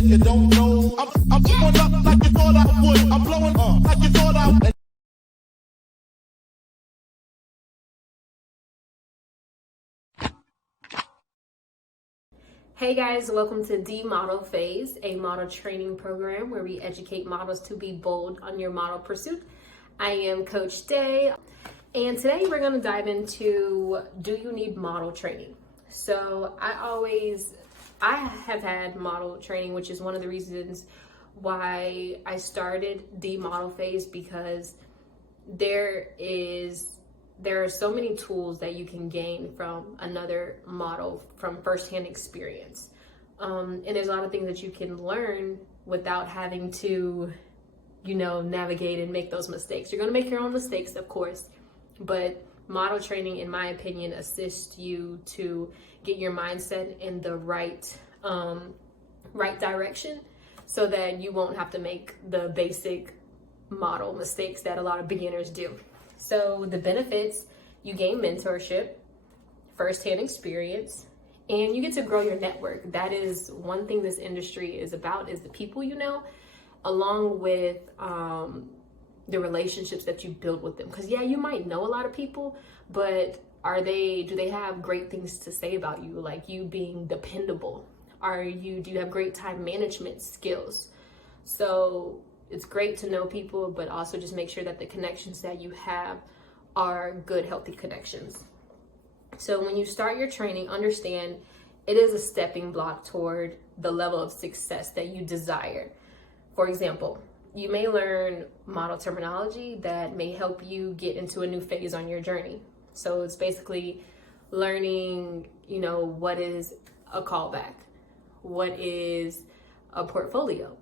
if you don't know. I'm blowing up like you thought I would. I'm blowing up like you thought I would. Hey guys, welcome to dmodelphase, a model training program where we educate models to be bold on your model pursuit. I am Coach Day, and today we're going to dive into, do you need model training? So I have had model training, which is one of the reasons why I started dmodelphase, because there are so many tools that you can gain from another model from firsthand experience. And there's a lot of things that you can learn without having to, navigate and make those mistakes. You're going to make your own mistakes, of course, but model training, in my opinion, assists you to get your mindset in the right direction so that you won't have to make the basic model mistakes that a lot of beginners do. So the benefits: you gain mentorship, firsthand experience, and you get to grow your network. That is one thing this industry is about, is the people you know, along with the relationships that you build with them. Because you might know a lot of people, but do they have great things to say about you, like you being dependable? Do you have great time management skills? So it's great to know people, but also just make sure that the connections that you have are good, healthy connections. So when you start your training, understand it is a stepping block toward the level of success that you desire. For example, you may learn model terminology that may help you get into a new phase on your journey. So it's basically learning, what is a callback? What is a portfolio?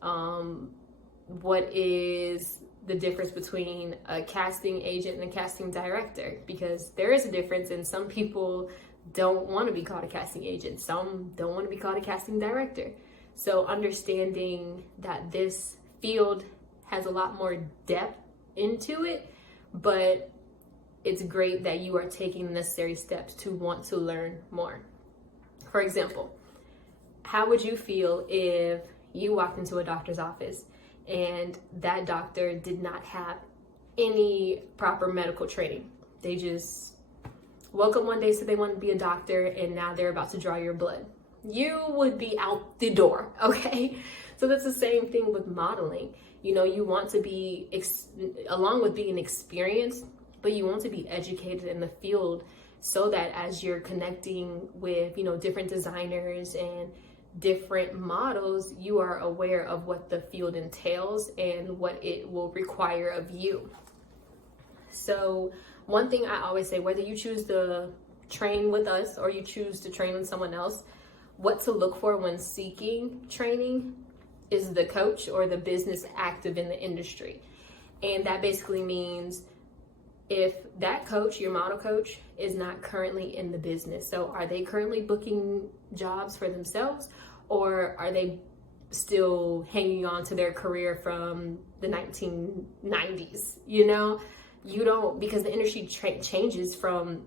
What is the difference between a casting agent and a casting director? Because there is a difference, and some people don't want to be called a casting agent. Some don't want to be called a casting director. So understanding that this field has a lot more depth into it, but it's great that you are taking the necessary steps to want to learn more. For example, how would you feel if you walked into a doctor's office and that doctor did not have any proper medical training? They just woke up one day, said they wanted to be a doctor, and now they're about to draw your blood. You would be out the door, okay? So that's the same thing with modeling. You want to be, along with being experienced, but you want to be educated in the field so that as you're connecting with, different designers and different models, you are aware of what the field entails and what it will require of you. So one thing I always say, whether you choose to train with us or you choose to train with someone else, what to look for when seeking training is the coach or the business active in the industry. And that basically means if that coach, your model coach, is not currently in the business. So are they currently booking jobs for themselves, or are they still hanging on to their career from the 1990s? Because the industry changes from,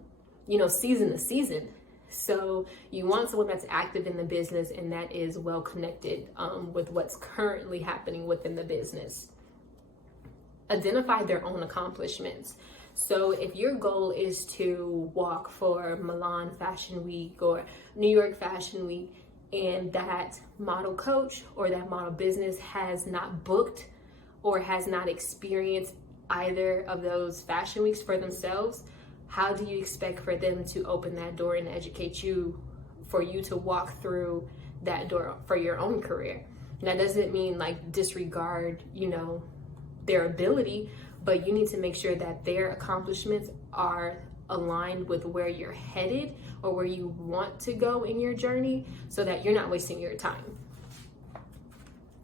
season to season. So you want someone that's active in the business and that is well connected with what's currently happening within the business. Identify their own accomplishments. So if your goal is to walk for Milan Fashion Week or New York Fashion Week, and that model coach or that model business has not booked or has not experienced either of those fashion weeks for themselves, how do you expect for them to open that door and educate you for you to walk through that door for your own career? And that doesn't mean disregard, their ability, but you need to make sure that their accomplishments are aligned with where you're headed or where you want to go in your journey, so that you're not wasting your time.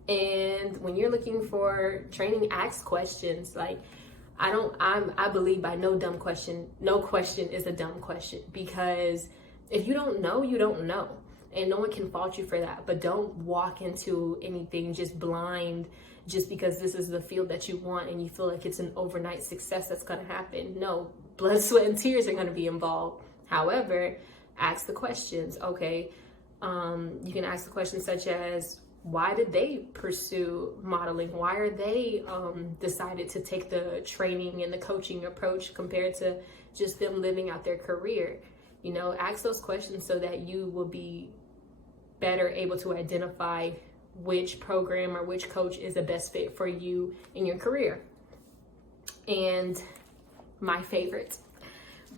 And when you're looking for training, ask questions. I believe by no question is a dumb question, because if you don't know, you don't know, and no one can fault you for that. But don't walk into anything just blind, just because this is the field that you want and you feel like it's an overnight success that's going to happen. No, blood, sweat, and tears are going to be involved. However, ask the questions. Okay, You can ask the questions such as, why did they pursue modeling? Why are they decided to take the training and the coaching approach compared to just them living out their career? You know, ask those questions so that you will be better able to identify which program or which coach is the best fit for you in your career. And my favorite,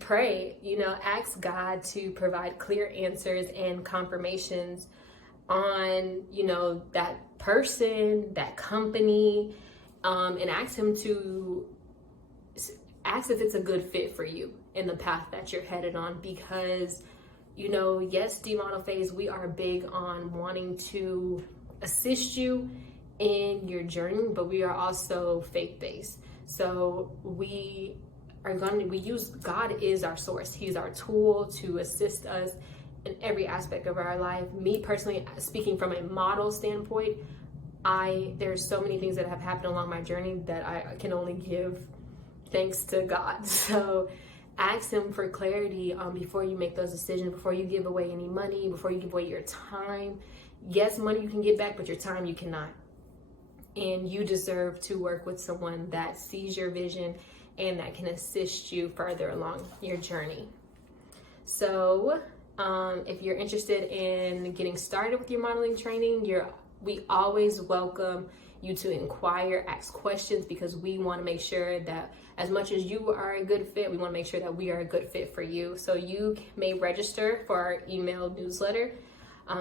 pray. You know, ask God to provide clear answers and confirmations on, you know, that person, that company, and ask him to ask if it's a good fit for you in the path that you're headed on. Because, you know, yes, dmodelphase, we are big on wanting to assist you in your journey, but we are also faith-based. So we use God is our source. He's our tool to assist us in every aspect of our life. Me personally, speaking from a model standpoint, there's so many things that have happened along my journey that I can only give thanks to God. So ask him for clarity before you make those decisions, before you give away any money, before you give away your time. Yes, money you can get back, but your time you cannot. And you deserve to work with someone that sees your vision and that can assist you further along your journey. So if you're interested in getting started with your modeling training, we always welcome you to inquire, ask questions, because we want to make sure that as much as you are a good fit, we want to make sure that we are a good fit for you. So you may register for our email newsletter,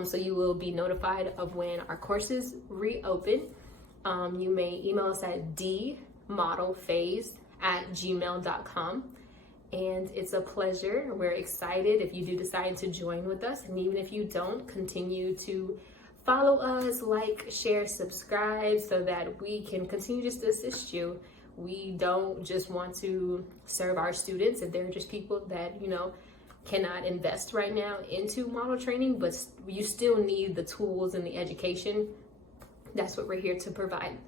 so you will be notified of when our courses reopen. You may email us at dmodelphase@gmail.com. And it's a pleasure. We're excited if you do decide to join with us. And even if you don't, continue to follow us, like, share, subscribe, so that we can continue just to assist you. We don't just want to serve our students if they're just people that, you know, cannot invest right now into model training, but you still need the tools and the education. That's what we're here to provide.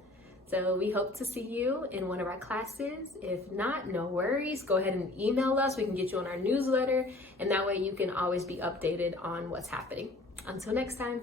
So we hope to see you in one of our classes. If not, no worries. Go ahead and email us. We can get you on our newsletter, and that way you can always be updated on what's happening. Until next time.